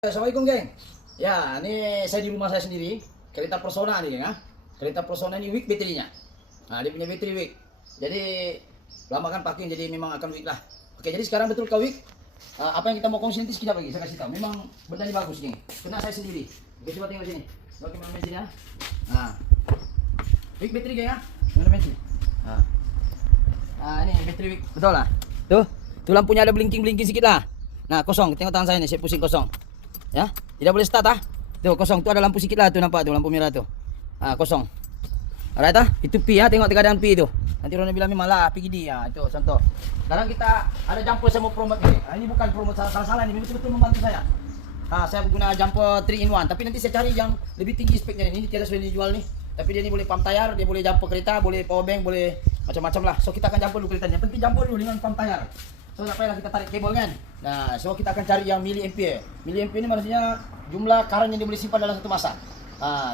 Assalamualaikum geng. Ya, ini saya di rumah saya sendiri. Kereta Persona nih geng. Kereta Persona ini weak baterinya. Nah, dia punya bateri weak. Jadi lama kan pakai, jadi memang akan weak lah. Oke, jadi sekarang betul kau weak. Apa yang kita mau kongsi nanti sekejap lagi saya kasih tahu. Memang benda ini bagus geng. Kena saya sendiri. Oke, coba tengok sini. Oke, mana sini ya. Nah, weak bateri geng ya. Mana sini. Nah, ini bateri weak. Betul lah. Tuh lampunya ada blinking sedikit lah. Nah, kosong. Tengok tangan saya nih, saya pusing kosong. Ya, tidak boleh start ah. Tuh kosong, tuh ada lampu sedikit lah tuh, nampak tuh lampu merah tuh. Kosong. Alright ah, itu P ya, tengok keadaan P itu. Nanti orang bilang memang lah PGD ya, itu contoh. Sekarang kita ada jumper saya mau promote ini. Ini bukan promote salah-salah ini, betul-betul membantu saya. Saya guna jumper 3 in 1, tapi nanti saya cari yang lebih tinggi speknya ini tiada sudah dijual nih. Tapi dia ini boleh pump tayar, dia boleh jumper kereta, boleh power bank, boleh macam-macam lah. So kita akan jumper dulu keretanya. Penting jumper dulu dengan pump tayar. So tak payahlah kita tarik kabel kan. Nah, so kita akan cari yang miliampere. Miliampere ini maksudnya jumlah current yang dia boleh simpan dalam satu masa.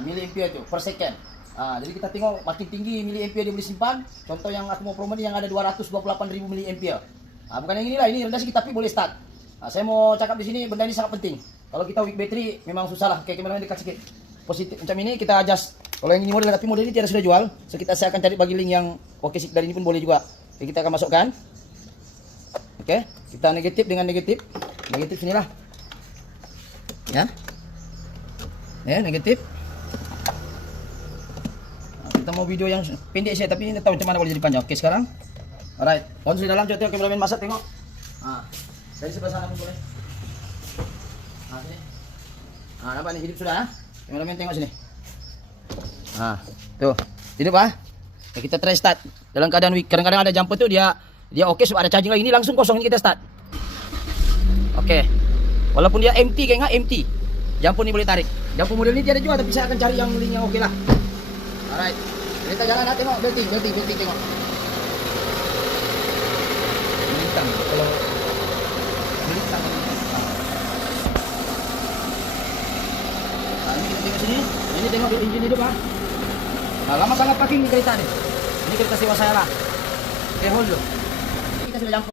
Miliampere itu per second. Jadi kita tengok makin tinggi miliampere dia boleh simpan. Contoh yang aku mau promo ini yang ada 228.000 miliampere. Bukan yang inilah, ini rendah sedikit tapi boleh start. Saya mau cakap di sini benda ini sangat penting. Kalau kita weak battery memang susah lah. Oke, kameramen dekat sikit. Positif macam ini kita adjust. Kalau yang ini model, tapi model ini tiada sudah jual. So saya akan cari bagi link yang oke sih, dari ini pun boleh juga. Jadi kita akan masukkan. Oke, kita negatif dengan negatif. Negatif sinilah. Ya. Ya, negatif. Kita mau video yang pendek saja, tapi ini tahu macam mana boleh jadi panjang. Oke, sekarang. Alright. On sudah dalam, coba kameramen masak tengok. Dari sebelah sana pun boleh. Sini. Nampak nih hidup sudah. Kameramen tengok sini. Tuh. Hidup kita try start. Dalam keadaan weak, kadang-kadang ada jumper tuh dia oke, sebab ada charging lagi. Ini langsung kosong, ini kita start. Oke. Walaupun dia empty geng, empty. Jumper ini boleh tarik. Jumper model ini tiada juga, tapi saya akan cari yang link yang oke lah. Alright. Kita jalan tengok, belting tengok. Melintang kalau melintang. Ini kita tengok sini. Ini tengok engine hidup lama sangat parking di kereta nih. Ini kereta sewa saya lah. Oke, hold dulu. Kita sudah jumper.